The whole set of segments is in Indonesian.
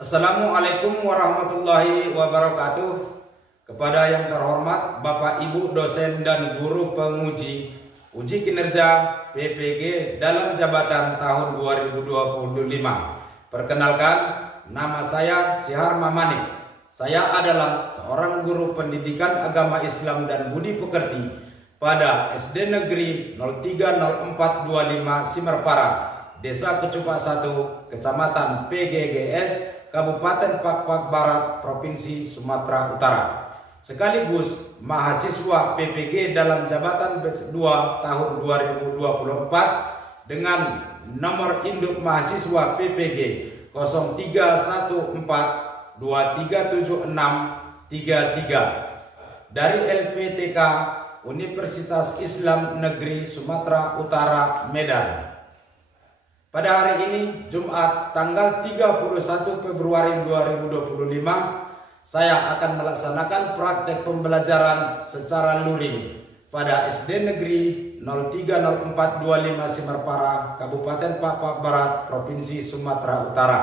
Assalamualaikum warahmatullahi wabarakatuh. Kepada yang terhormat Bapak Ibu dosen dan guru penguji uji kinerja PPG dalam jabatan tahun 2025. Perkenalkan, nama saya Syihar Mamanik. Saya adalah seorang guru pendidikan agama Islam dan budi pekerti pada SD Negeri 030425 Simerpara, Desa Kecupak 1, Kecamatan PGGS, Kabupaten Pak Barat, Provinsi Sumatera Utara. Sekaligus mahasiswa PPG dalam jabatan batch 2 tahun 2024 dengan nomor induk mahasiswa PPG 0314237633 dari LPTK Universitas Islam Negeri Sumatera Utara, Medan. Pada hari ini, Jumat tanggal 31 Februari 2025, saya akan melaksanakan praktek pembelajaran secara luring pada SD Negeri 030425 Simerpara, Kabupaten Pak Barat, Provinsi Sumatera Utara.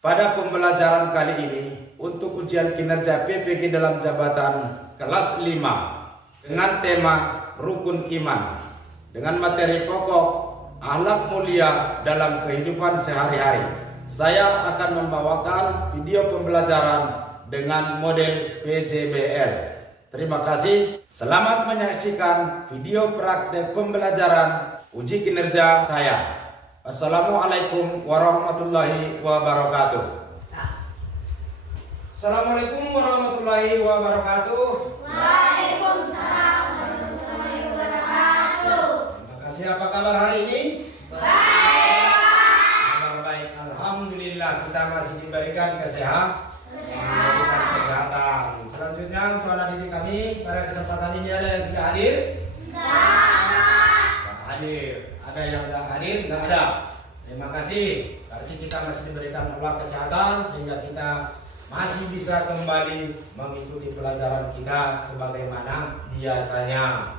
Pada pembelajaran kali ini, untuk ujian kinerja PPG dalam jabatan kelas 5 dengan tema Rukun Iman dengan materi pokok akhlak mulia dalam kehidupan sehari-hari. Saya akan membawakan video pembelajaran dengan model PJBL. Terima kasih. Selamat menyaksikan video praktek pembelajaran uji kinerja saya. Assalamualaikum warahmatullahi wabarakatuh. Assalamualaikum warahmatullahi wabarakatuh. Waalaikumsalam warahmatullahi wabarakatuh. Terima kasih. Apa kabar hari ini? Baik. Kabar baik. Alhamdulillah kita masih diberikan kesehatan. Selanjutnya untuk anak didik kami pada kesempatan ini ada yang tidak hadir? Tidak hadir. Ada yang tidak hadir? Tidak ada. Terima kasih. Berarti kita masih diberikan Allah kesehatan sehingga kita masih bisa kembali mengikuti pelajaran kita sebagaimana biasanya.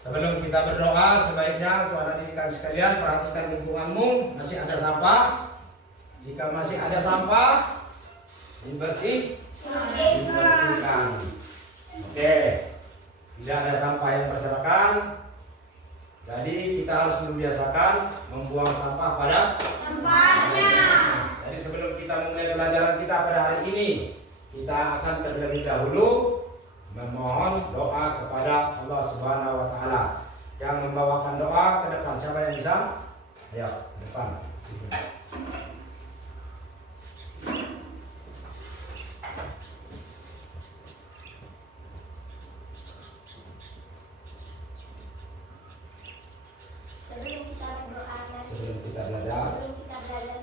Sebelum kita berdoa, sebaiknya untuk anak didik kami sekalian perhatikan lingkunganmu, masih ada sampah. Jika masih ada sampah, dibersihkan. Oke, tidak ada sampah yang berserakan. Jadi kita harus membiasakan membuang sampah pada Tempatnya. Jadi sebelum kita memulai pelajaran kita pada hari ini, kita akan terlebih dahulu memohon doa kepada Allah Subhanahu wa taala. Yang membawakan doa ke depan, siapa yang bisa? Ayo, ke depan. Sebelum kita belajar,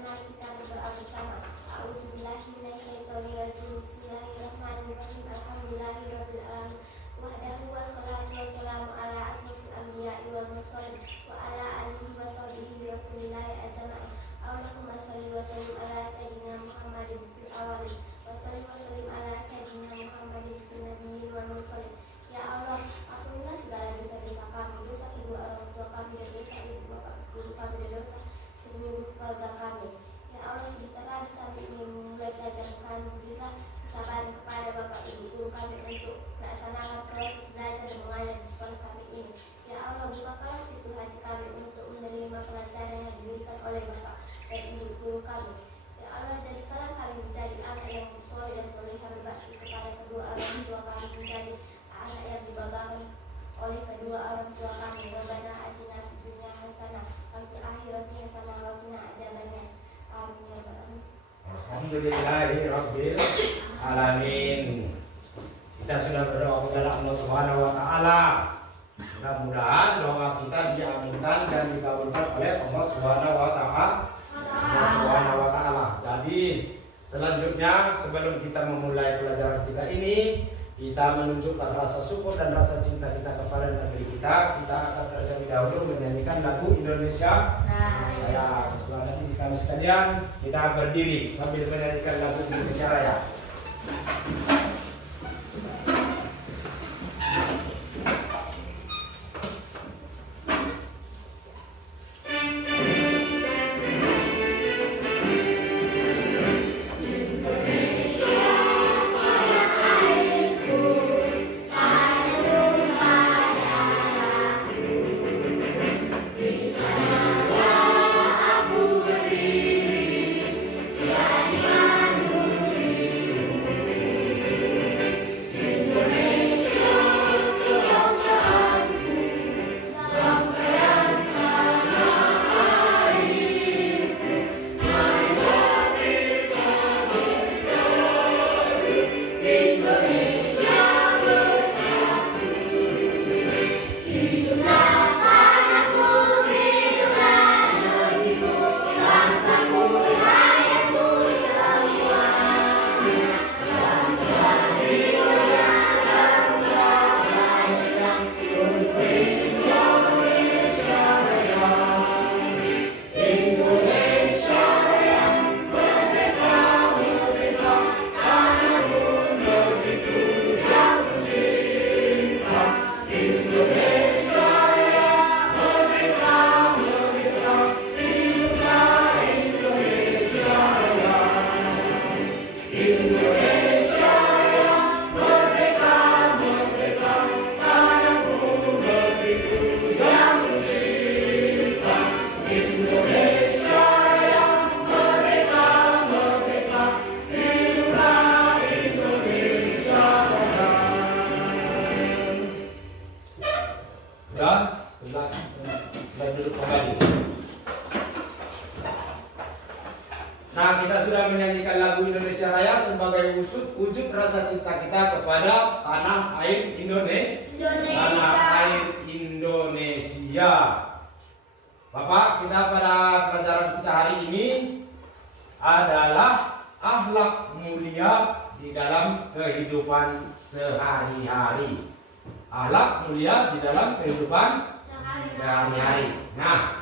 mari kita berdoa bersama. A'udzubillahi minasyaitonirrajim. Bismillahirrahmanirrahim. Alhamdulillahirabbil alamin. Wahdahu wassalatu wassalamu ala asrofil anbiya'i wal mursalin wa ala alihi wa sahbihi rasulillahi ajma'in. Allahumma shalli wa sallim ala sayyidina Muhammadin fil awwalin wa shalli wa sallim ala sayyidina Muhammadin fil nabiyyin wal mursalin. Ya Allah, ampunilah segala dosa-dosa kami, dosa kedua orang tua kami dan dosa ibu bapak guru kami dan dosa seluruh keluarga kami. Ya Allah, sebentar lagi kami ingin memulai pelajaran kami. Berikan kesabaran kepada bapak ibu guru kami untuk melaksanakan proses belajar dan mengajar di sekolah kami ini. Ya Allah, bukakanlah pintu hati kami untuk menerima pelajaran yang diberikan oleh bapak dan ibu guru kami. Ya Allah, jadikanlah kami menjadi anak yang soleh dan solehah, berbakti kepada kedua orang tua kami, menjadi anak yang dibanggakan oleh kedua orang tua kami. Rabbana atina fid dunya hasanah wa fil akhirati hasanah wa qina adzabannar. Amin ya rabbal alamin. Alhamdulillahirabbil alamin. Kita sudah berdoa kepada Allah Subhanahu wa taala. Mudah-mudahan doa kita diaminkan dan dikabulkan oleh Allah Subhanahu wa taala. Jadi selanjutnya sebelum kita memulai pelajaran kita ini, kita menunjukkan rasa syukur dan rasa cinta kita kepada negeri kita. Kita akan terlebih dahulu menyanyikan lagu Indonesia Raya. Nanti kami sekalian kita berdiri sambil menyanyikan lagu Indonesia Raya. Nah, kita sudah menyanyikan lagu Indonesia Raya sebagai wujud rasa cinta kita kepada tanah air Tanah air Indonesia. Bapak, kita pada pelajaran kita hari ini adalah akhlak mulia di dalam kehidupan sehari-hari. Akhlak mulia di dalam kehidupan sehari-hari. Nah,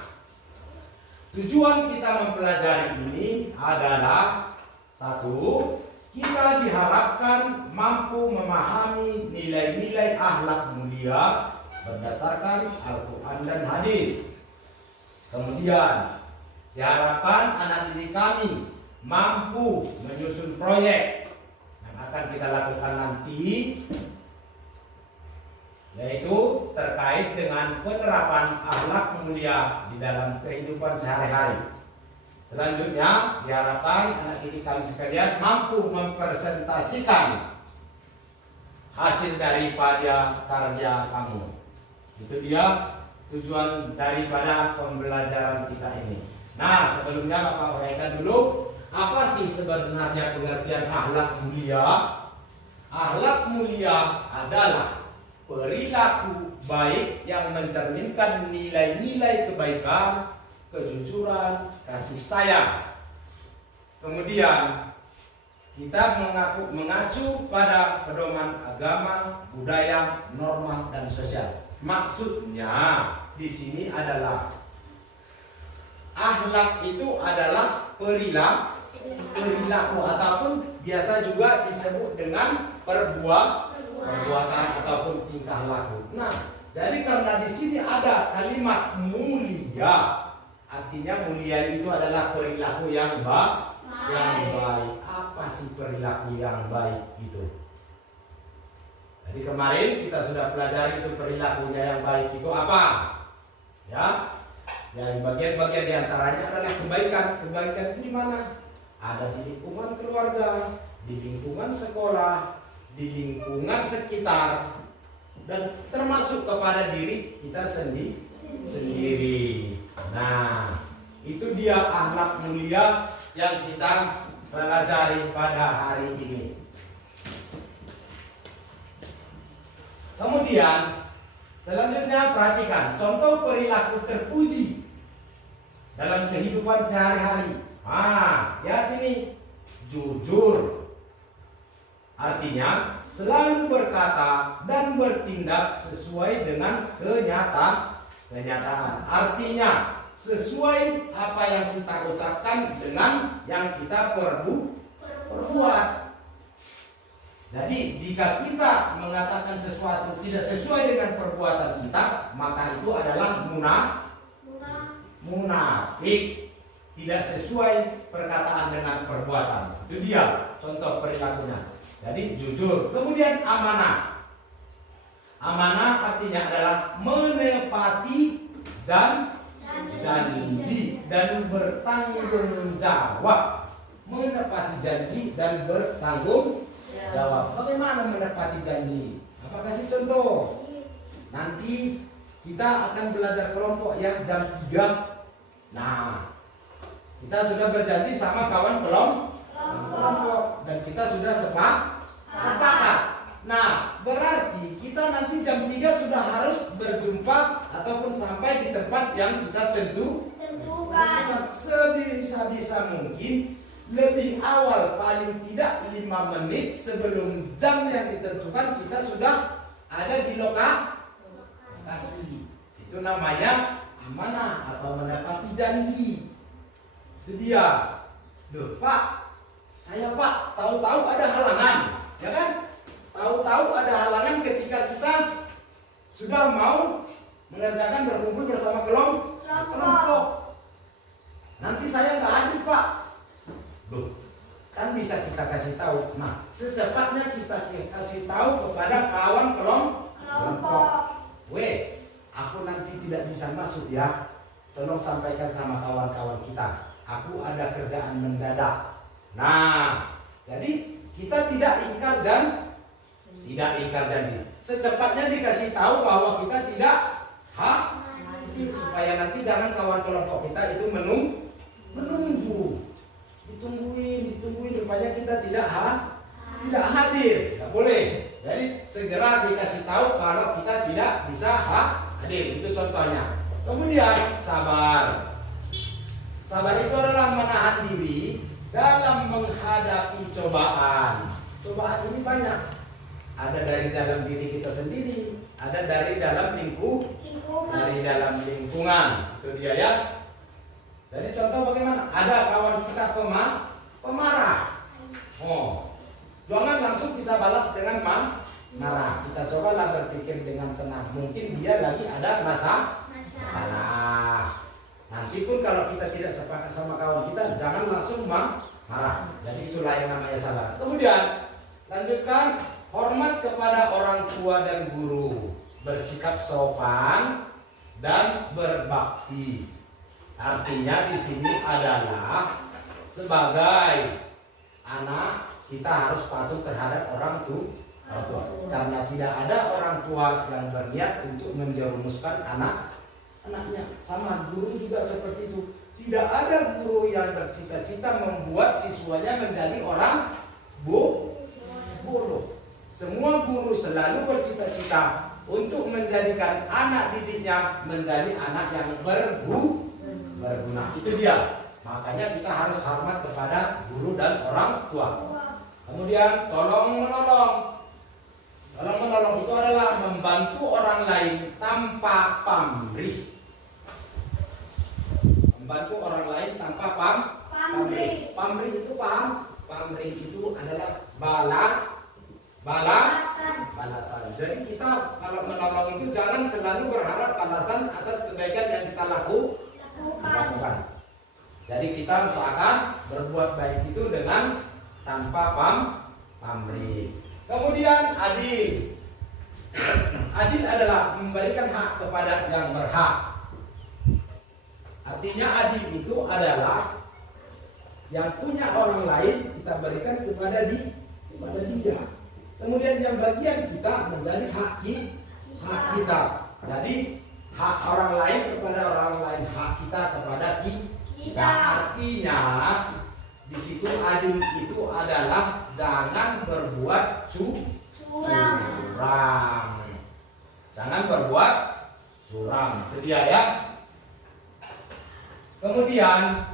tujuan kita mempelajari ini adalah satu, kita diharapkan mampu memahami nilai-nilai akhlak mulia berdasarkan Al-Quran dan hadis. Kemudian, diharapkan anak didik kami mampu menyusun proyek yang akan kita lakukan nanti, yaitu terkait dengan penerapan akhlak mulia di dalam kehidupan sehari-hari. Selanjutnya, diharapkan anak didik kami sekalian mampu mempresentasikan hasil daripada karya kamu. Itu dia tujuan daripada pembelajaran kita ini. Nah, sebelumnya Bapak uraikan dulu, apa sih sebenarnya pengertian akhlak mulia? Akhlak mulia adalah perilaku baik yang mencerminkan nilai-nilai kebaikan, kejujuran, kasih sayang. Kemudian kita mengacu pada pedoman agama, budaya, norma, dan sosial. Maksudnya di sini adalah akhlak itu adalah perilaku ataupun biasa juga disebut dengan perbuatan ataupun tingkah laku. Nah, jadi karena di sini ada kalimat mulia, artinya mulia itu adalah perilaku yang baik. Apa sih perilaku yang baik itu? Jadi kemarin kita sudah pelajari itu perilakunya yang baik itu apa? Ya, yang bagian-bagian diantaranya adalah kebaikan. Kebaikan itu di mana? Ada di lingkungan keluarga, di lingkungan sekolah, di lingkungan sekitar, dan termasuk kepada diri kita sendiri. Nah, itu dia akhlak mulia yang kita pelajari pada hari ini. Kemudian selanjutnya perhatikan contoh perilaku terpuji dalam kehidupan sehari-hari. Lihat ini, jujur. Artinya selalu berkata dan bertindak sesuai dengan kenyataan. Artinya sesuai apa yang kita ucapkan dengan yang kita perbuat. Jadi jika kita mengatakan sesuatu tidak sesuai dengan perbuatan kita, maka itu adalah munafik. Tidak sesuai perkataan dengan perbuatan. Itu dia contoh perilakunya. Jadi jujur. Kemudian amanah. Amanah artinya adalah menepati janji dan bertanggung jawab. Menepati janji dan bertanggung jawab. Bagaimana menepati janji? Apa kasih contoh? Nanti kita akan belajar kelompok ya jam 3. Nah, kita sudah berjanji sama kawan kelompok dan kita sudah sepakat. Nah, berarti kita nanti jam 3 sudah harus berjumpa ataupun sampai di tempat yang kita tentukan. Sebisa mungkin lebih awal, paling tidak 5 menit sebelum jam yang ditentukan kita sudah ada di lokasi. Itu namanya amanah atau menepati janji. Itu dia. Loh Pak, saya Pak tahu-tahu ada halangan, ya kan? Tahu-tahu ada halangan ketika kita sudah mau mengerjakan berkumpul bersama kelompok. Nanti saya nggak hadir Pak. Loh, kan bisa kita kasih tahu. Nah, secepatnya kita kasih tahu kepada kawan kelompok. Aku nanti tidak bisa masuk ya. Tolong sampaikan sama kawan-kawan kita. Aku ada kerjaan mendadak. Nah, jadi kita tidak ingkar janji. Secepatnya dikasih tahu bahwa kita tidak supaya nanti jangan kawan kelompok kita itu menunggu. Itu tidak hadir, tidak boleh. Jadi segera dikasih tahu kalau kita tidak bisa hadir, itu contohnya. Kemudian sabar. Sabar itu adalah menahan diri dalam menghadapi cobaan. Cobaan ini banyak. Ada dari dalam diri kita sendiri, ada dari dalam lingkungan. Itu dia ya. Jadi contoh bagaimana? Ada kawan kita pemarah. Jangan langsung kita balas dengan marah. Kita cobalah berpikir dengan tenang. Mungkin dia lagi ada masalah. Nanti pun kalau kita tidak sepakat sama kawan kita, jangan langsung marah. Jadi itulah yang namanya sabar. Kemudian lanjutkan, hormat kepada orang tua dan guru, bersikap sopan dan berbakti. Artinya di sini adalah sebagai anak kita harus patuh terhadap orang tua. Karena tidak ada orang tua yang berniat untuk menjerumuskan anaknya. Sama guru juga seperti itu. Tidak ada guru yang bercita-cita membuat siswanya menjadi orang bodoh. Semua guru selalu bercita-cita untuk menjadikan anak didiknya menjadi anak yang berguna. Itu dia. Makanya kita harus hormat kepada guru dan orang tua. Kemudian tolong menolong. Tolong menolong itu adalah membantu orang lain tanpa pamrih. Membantu orang lain tanpa pamrih. Pamrih itu paham? Pamrih itu adalah balasan. Jadi kita kalau menolong itu jangan selalu berharap balasan atas kebaikan yang kita lakukan. Jadi kita usahakan berbuat baik itu dengan tanpa pamrih. Kemudian adil. Adil adalah memberikan hak kepada yang berhak. Artinya adil itu adalah yang punya orang lain kita berikan kepada dia. Kemudian yang bagian kita menjadi hak kita. Jadi hak orang lain kepada orang lain, hak kita kepada kita. Artinya di situ adil itu adalah jangan berbuat curang. Jangan berbuat curang. Itu dia ya. Kemudian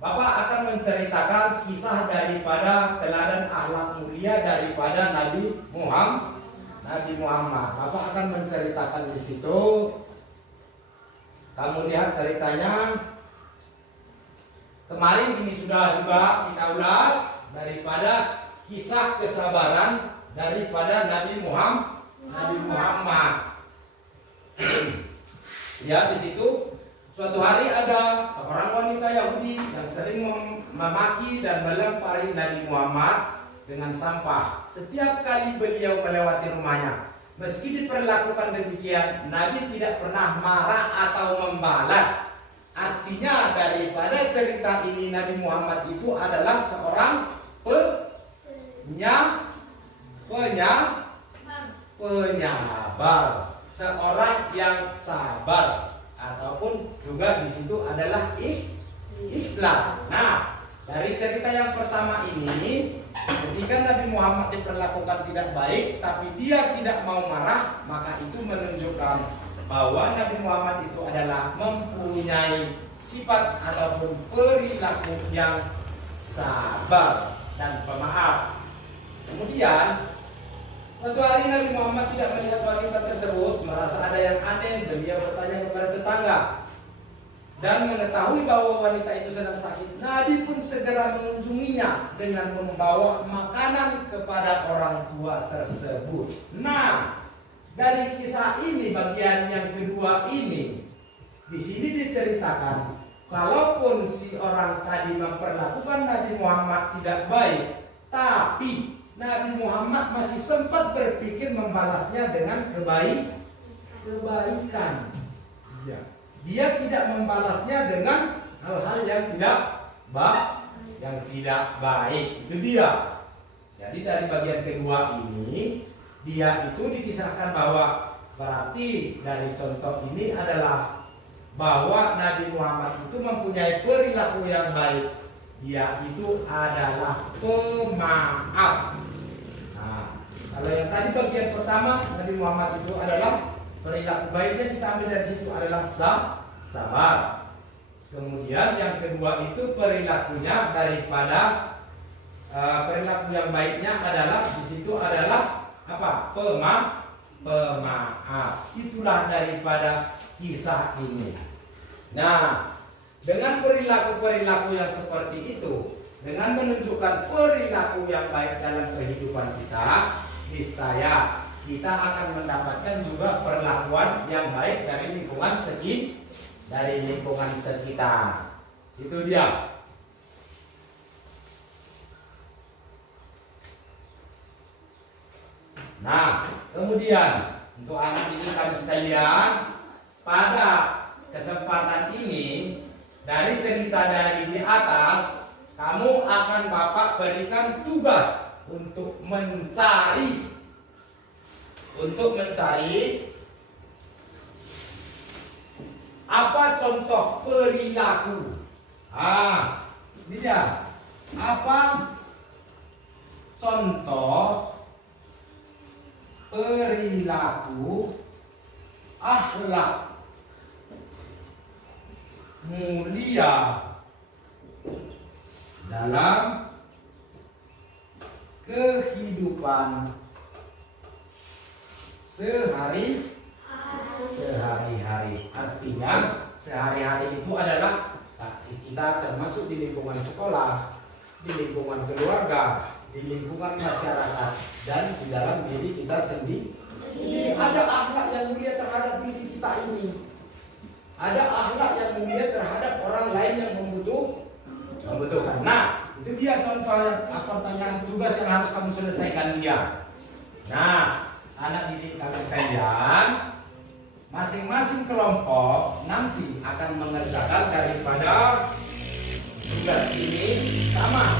Bapak akan menceritakan kisah daripada teladan akhlak mulia daripada Nabi Muhammad. Bapak akan menceritakan di situ. Kamu lihat ceritanya. Kemarin ini sudah juga kita ulas daripada kisah kesabaran daripada Nabi Muhammad. Ya, di situ suatu hari ada seorang wanita Yahudi yang sering memaki dan melempari Nabi Muhammad dengan sampah setiap kali beliau melewati rumahnya. Meski diperlakukan demikian, Nabi tidak pernah marah atau membalas. Artinya daripada cerita ini Nabi Muhammad itu adalah seorang penyabar, seorang yang sabar, ataupun juga di situ adalah ikhlas. Nah, dari cerita yang pertama ini, ketika Nabi Muhammad diperlakukan tidak baik, tapi dia tidak mau marah, maka itu menunjukkan bahwa Nabi Muhammad itu adalah mempunyai sifat ataupun perilaku yang sabar dan pemaaf. Kemudian suatu hari Nabi Muhammad tidak melihat wanita tersebut, merasa ada yang aneh. Beliau bertanya kepada tetangga dan mengetahui bahwa wanita itu sedang sakit. Nabi pun segera mengunjunginya dengan membawa makanan kepada orang tua tersebut. Nah, dari kisah ini bagian yang kedua ini, di sini diceritakan kalaupun si orang tadi memperlakukan Nabi Muhammad tidak baik, tapi Nabi Muhammad masih sempat berpikir membalasnya dengan kebaikan. Dia tidak membalasnya dengan hal-hal yang tidak baik. Itu dia. Jadi dari bagian kedua ini, dia itu dikisahkan bahwa berarti dari contoh ini adalah bahwa Nabi Muhammad itu mempunyai perilaku yang baik. Dia itu adalah pemaaf. Kalau yang tadi bagian pertama Nabi Muhammad itu adalah perilaku baiknya, kita ambil dari situ adalah sabar. Kemudian yang kedua itu perilakunya daripada perilaku yang baiknya adalah di situ adalah apa? Pemaaf. Itulah daripada kisah ini. Nah, dengan perilaku-perilaku yang seperti itu, dengan menunjukkan perilaku yang baik dalam kehidupan kita, niscaya kita akan mendapatkan juga perlakuan yang baik dari lingkungan sekitar. Itu dia. Nah, kemudian untuk anak ini kami sekalian, pada kesempatan ini dari cerita dari di atas, kamu akan Bapak berikan tugas untuk mencari apa contoh perilaku. Ini dia. Apa contoh perilaku akhlak mulia dalam kehidupan sehari-hari. Artinya sehari-hari itu adalah kita termasuk di lingkungan sekolah, di lingkungan keluarga, di lingkungan masyarakat, dan di dalam diri kita sendiri. Ada akhlak yang mulia terhadap diri kita ini. Ada akhlak yang mulia terhadap orang lain yang membutuhkan. Nah, itu dia contoh pertanyaan tugas yang harus kamu selesaikan dia. Nah, anak didik kami sekalian, masing-masing kelompok nanti akan mengerjakan daripada tugas ini sama.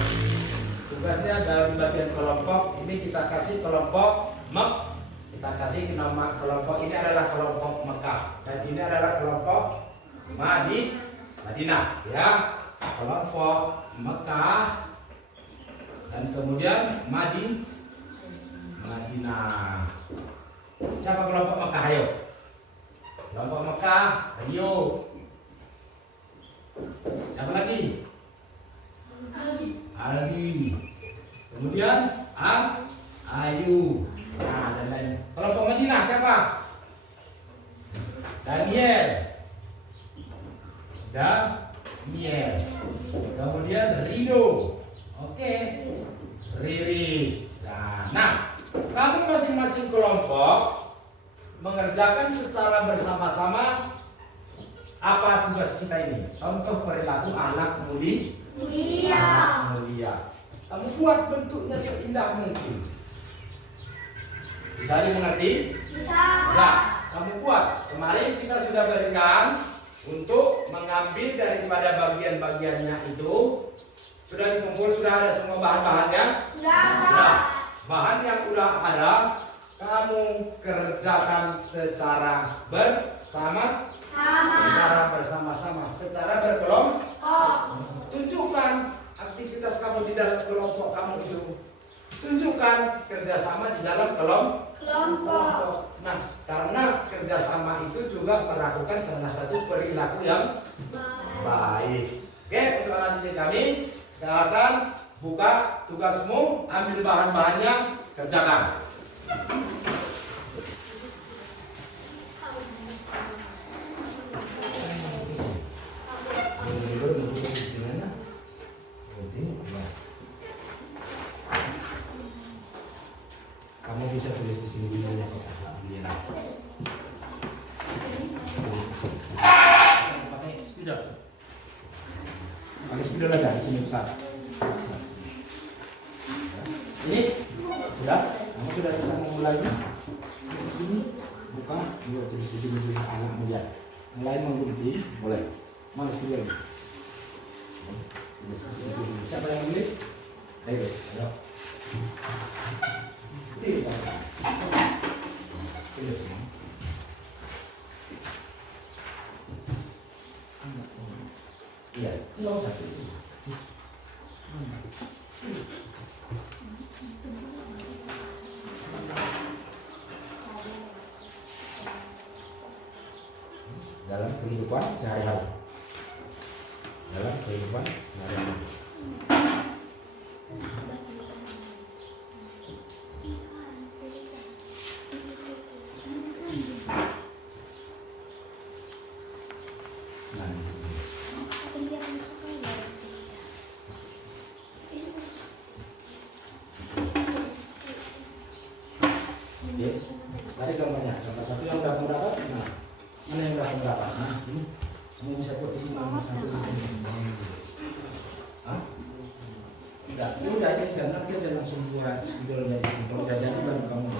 Tugasnya dalam bagian kelompok ini kita kasih kelompok kita kasih nama kelompok ini adalah kelompok Mekah dan ini adalah kelompok Madinah, ya. Kelompok Mekah dan kemudian Madinah. Siapa kelompok Mekah? Ayo. Kelompok Mekah, ayo. Siapa lagi? Aldi. Kemudian Ayu. Nah, dan lain. Kelompok Madinah siapa? Daniel. Kemudian Rido. Oke. Riris. Nah, kami masing-masing kelompok mengerjakan secara bersama-sama apa tugas kita ini. Contoh perilaku anak mulia. Kamu buat bentuknya seindah mungkin. Bisa dimengerti? Bisa. Kamu buat. Kemarin kita sudah berikan untuk mengambil daripada bagian-bagiannya itu. Sudah dikumpul, sudah ada semua bahan-bahannya? Sudah. Bahan yang sudah ada, kamu kerjakan secara bersama-sama, secara berkelompok. Tunjukkan aktivitas kamu di dalam kelompok kamu itu. Tunjukkan kerjasama di dalam kelompok. Nah, karena kerjasama itu juga melakukan salah satu perilaku yang baik. Oke, untuk anak didik kami, sekarang buka tugasmu, ambil bahan-bahannya, kerjakan. Kamu bisa tulis di sini dulu ya, alhamdulillah. Pakai spidol. Pakai spidol aja di sini besar. Ini sudah, kamu sudah bisa memulai di sini. Buka, juga tulis di sini dulu anak melihat. Yang lain menggunting, boleh. Mana spidol? Siapa yang menulis? Ayo guys, ayo. Iya, nggak usah tulis. dalam kehidupan sehari-hari. Dalam kehidupan sehari-hari. Oke, tadi gambarnya gambar satu yang datang berapa? Nah, mana yang datang berapa? Nah, ini kamu bisa buat di sini. Hah? Enggak, ini udah ini jangan langsung buat spidolnya di sini. Kalau udah jadi baru kamu.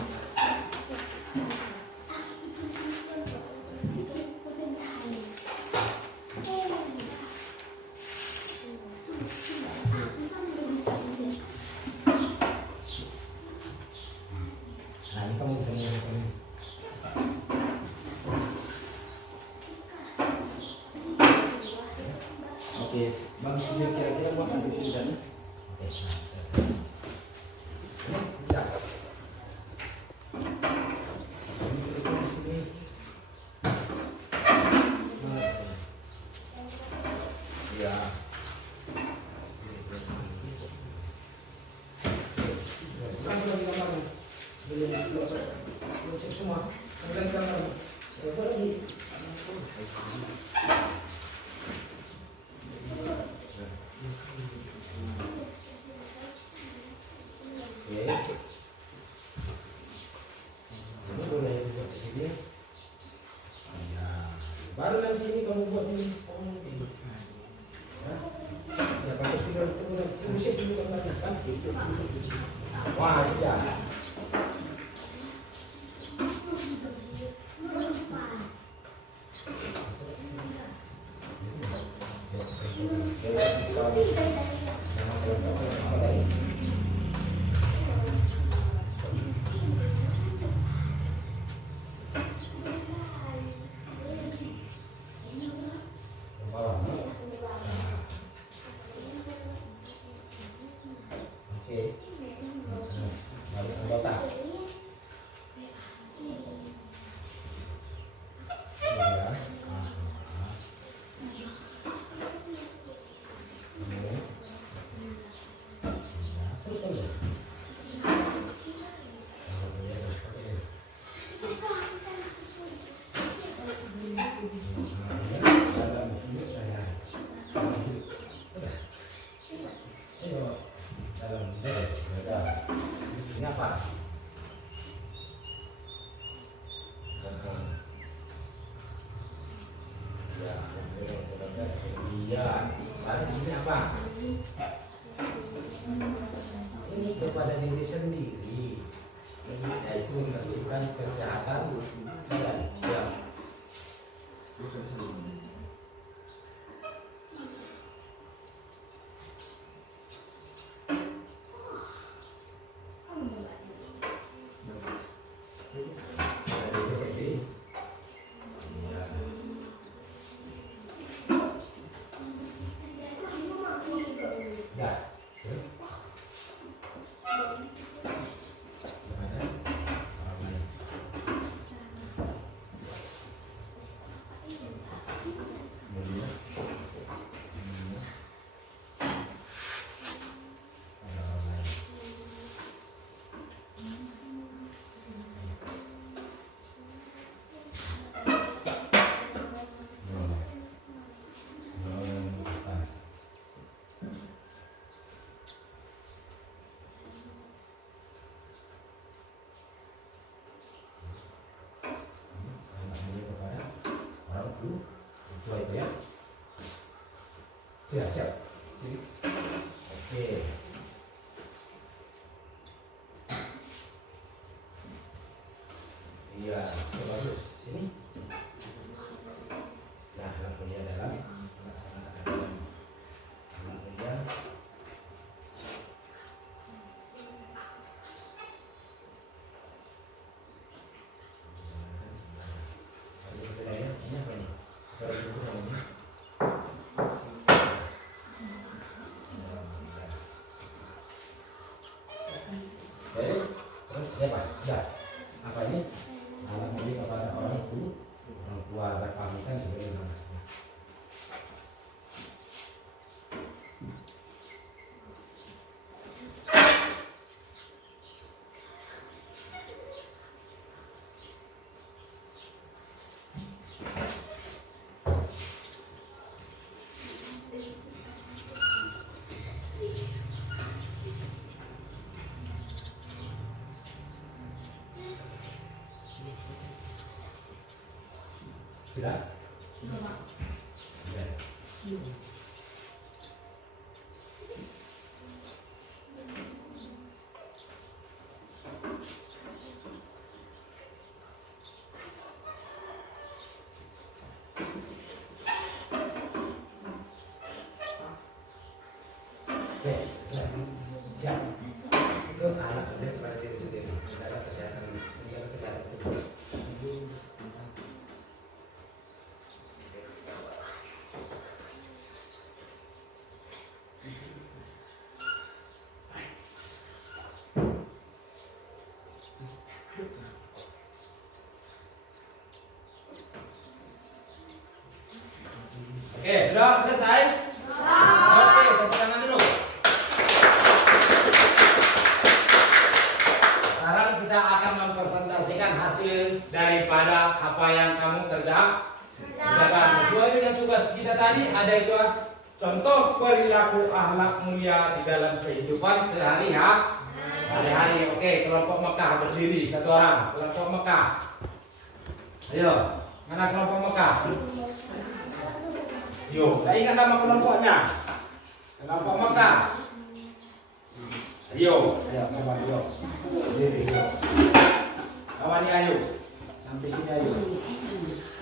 Nah, ini kamu bisa lihat ini. Oke, bagus dia kira-kira buat nanti tulisannya. Oke, nah, bisa. Ini tulisnya di sini. Ya. Semua, ini boleh buat di sini. Ya, baru nanti ini kamu buat ini. Ya, pakai spidol itu tulisnya dulu gambarnya kan. Wah, iya. Oke. Baru anggota. Ya. Terus kan ya? Ini apa? Ya, iya. Lalu di sini apa? Ini kepada diri sendiri. Yaitu membersihkan kesehatan. Ya. Siap. Sini. Oke. Iya, bagus. Sini. Nah, lampunya dalam. Laksanakan. Lampunya. Ini apa ini? Terus apa? Ya. Apa ini? Anak murid kepada orang tua berpamitan sebagai Sudah? Ya. Oke, siap. Itu anak pada diri sendiri, menjaga kesehatan tubuh. Oke, sudah selesai? Oke, tepuk tangan dulu. Sekarang kita akan mempresentasikan hasil daripada apa yang kamu kerjakan. Sesuai dengan tugas kita tadi, ada itu contoh perilaku akhlak mulia di dalam kehidupan sehari-hari. Oke, kelompok Mekah berdiri satu orang. Kelompok Mekah. Ayo, mana kelompok Mekah? Yo, tak ingat nama kelompoknya. Kelompok Mekah. Ayo, kawan yo. Berdiri yo. Kawan ni ayo. Sampai sini ayo.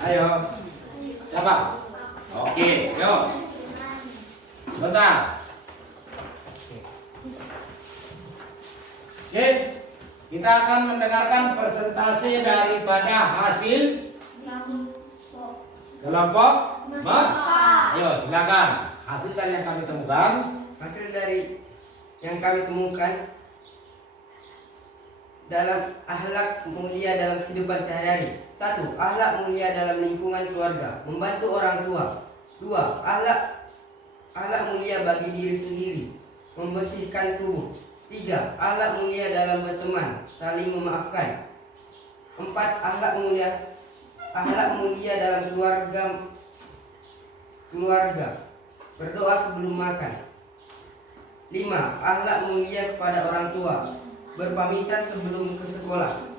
Ayo. Siapa? Oke, yo. Sebentar. Oke, kita akan mendengarkan presentasi daripada hasil kelompok Mekah. Ayo, silakan. Hasil dari yang kami temukan. Hasil dari yang kami temukan dalam akhlak mulia dalam kehidupan sehari-hari. 1. Akhlak mulia dalam lingkungan keluarga, membantu orang tua. 2. Akhlak mulia bagi diri sendiri, membersihkan tubuh. 3. Akhlak mulia dalam berteman, saling memaafkan. 4. Akhlak mulia dalam keluarga, berdoa sebelum makan. 5. Akhlak mulia kepada orang tua, berpamitan sebelum ke sekolah.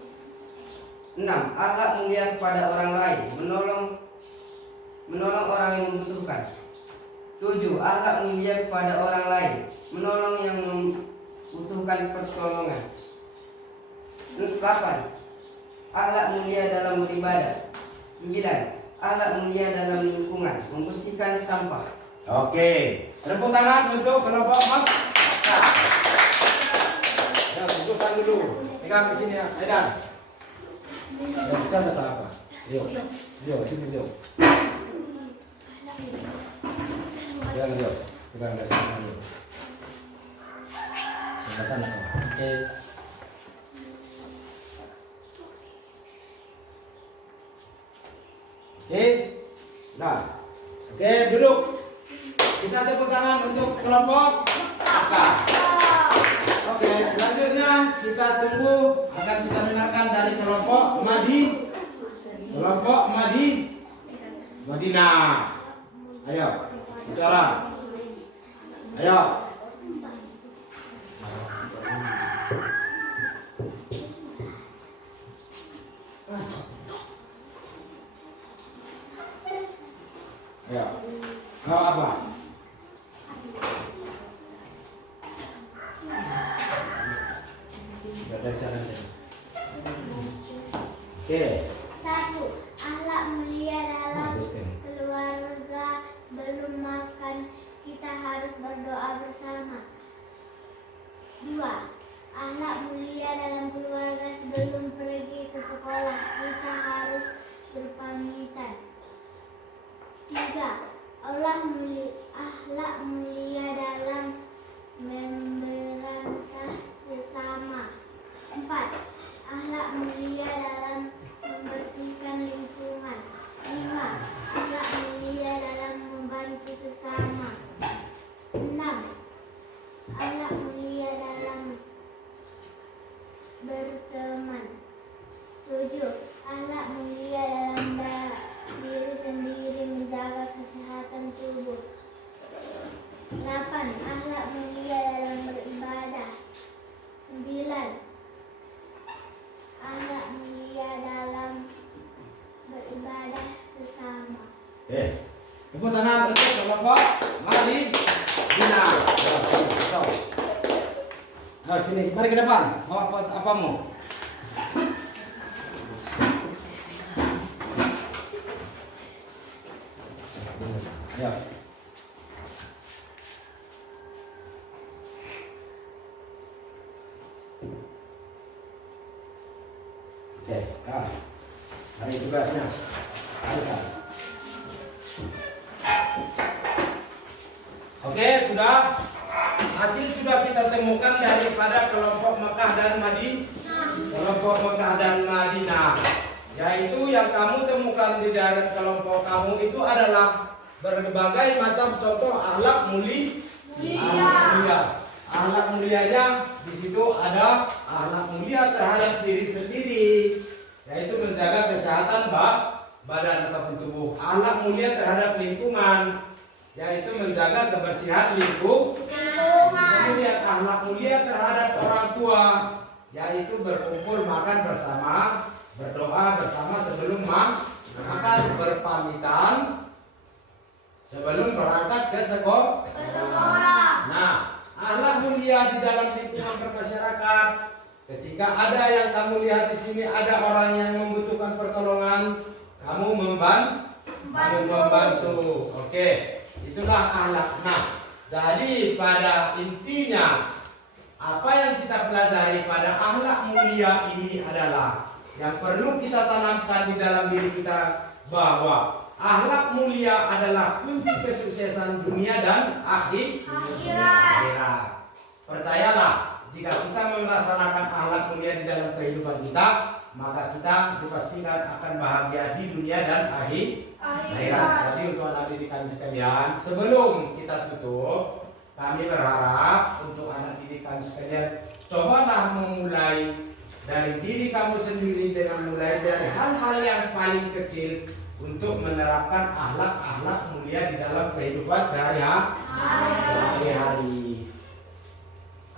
6. Akhlak mulia kepada orang lain, menolong orang yang membutuhkan. 7. Akhlak mulia kepada orang lain, menolong yang membutuhkan pertolongan. 8. Akhlak mulia dalam beribadah. 9. Akhlak mulia dalam lingkungan, membersihkan sampah. Oke, tepuk tangan untuk kelompok Mekah. Ya, tunjukkan dulu. Pegang ke sini ya, Aidan. Ya, bisa tak apa? Yo, sini yo. Ya, yo. Pegang dari sini yo. Sebelah sana. Oke. Oke. Nah. Oke, duduk. Kita tepuk tangan untuk kelompok Mekah. Oke, selanjutnya kita tunggu akan kita dengarkan dari kelompok Madinah. Ayo, bicara. Ayo. Ya. Kau apa? Dari sana saja. Oke. 1. Akhlak mulia dalam keluarga, sebelum makan kita harus berdoa bersama. 2. Akhlak mulia dalam keluarga, sebelum pergi ke sekolah kita harus berpamitan. 3. Akhlak mulia dalam memberantas sesama. 4. Akhlak mulia dalam membersihkan lingkungan. 5. Akhlak mulia dalam membantu sesama. 6. Akhlak mulia dalam berteman. 7. Akhlak mulia dalam diri sendiri, menjaga kesehatan tubuh. 8. Akhlak mulia dalam Sini, mari ke depan. Mau apa mau? Ya. Oke, nah, hari tugasnya. Oke, sudah. Hasil sudah kita temukan daripada kelompok Mekah dan Madinah. Kelompok Mekah dan Madinah, yaitu yang kamu temukan di dalam kelompok kamu itu adalah berbagai macam contoh akhlak mulia. Akhlak mulianya di situ ada akhlak mulia terhadap diri sendiri, yaitu menjaga kesehatan badan ataupun tubuh. Akhlak mulia terhadap lingkungan, yaitu menjaga kebersihan lingkungan. Kemudian akhlak mulia terhadap orang tua, yaitu berkumpul makan bersama, berdoa bersama sebelum makan, berpamitan sebelum berangkat ke sekolah. Nah, akhlak mulia di dalam lingkungan bermasyarakat. Ketika ada yang kamu lihat di sini ada orang yang membutuhkan pertolongan, kamu membantu. Oke, itulah akhlak. Nah, jadi pada intinya apa yang kita pelajari pada akhlak mulia ini adalah yang perlu kita tanamkan di dalam diri kita, bahwa akhlak mulia adalah kunci kesuksesan dunia dan akhirat. Percayalah, jika kita melaksanakan akhlak mulia di dalam kehidupan kita, maka kita dipastikan akan bahagia di dunia dan akhirat. Jadi untuk anak didik kami sekalian, sebelum kita tutup, kami berharap untuk anak didik kami sekalian, cobalah memulai dari diri kamu sendiri dengan mulai dari hal-hal yang paling kecil untuk menerapkan akhlak mulia di dalam kehidupan sehari-hari.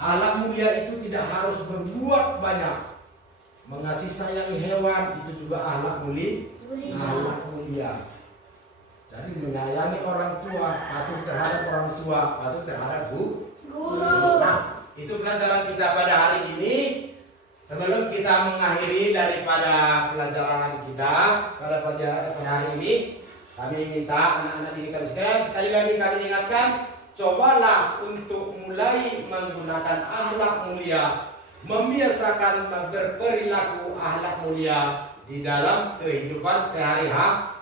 Akhlak mulia itu tidak harus berbuat banyak. Mengasihi sayangi hewan itu juga akhlak mulia. Jadi menyayangi orang tua, patuh terhadap orang tua, patuh terhadap guru. Nah, itu pelajaran kita pada hari ini. Sebelum kita mengakhiri daripada pelajaran kita pada hari ini, kami minta anak-anak didik kami sekali lagi kami ingatkan, cobalah untuk mulai menggunakan akhlak mulia, membiasakan berperilaku akhlak mulia di dalam kehidupan sehari-hari.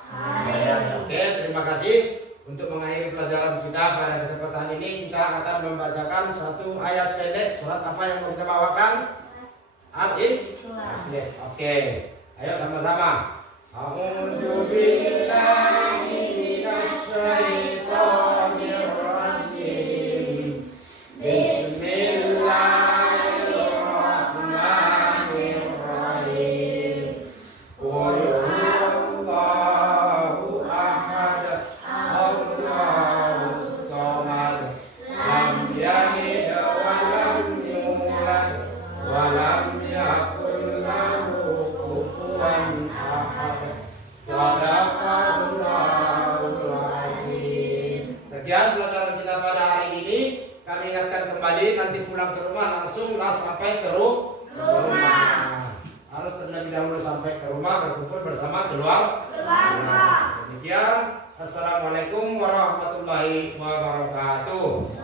Oke, terima kasih. Untuk mengakhiri pelajaran kita pada kesempatan ini, kita akan membacakan satu ayat pendek. Surat apa yang mau kita bawakan? Yes, oke. Ayo sama-sama. A'udzu billahi minasy syaithanir rajim. Bismillahirrahmanirrahim. Qul huwallahu ahad, Allahus samad, lam yalid wa lam yulad wa lam yakul lahu kufuwan ahad. Shadaqallahul azim. Sekian pelajaran kita pada hari ini. Kami ingatkan kembali, nanti pulang ke rumah langsunglah sampai ke rumah. Harus terlebih dahulu sampai ke rumah berkumpul bersama keluarga. Demikian. Assalamualaikum warahmatullahi wabarakatuh.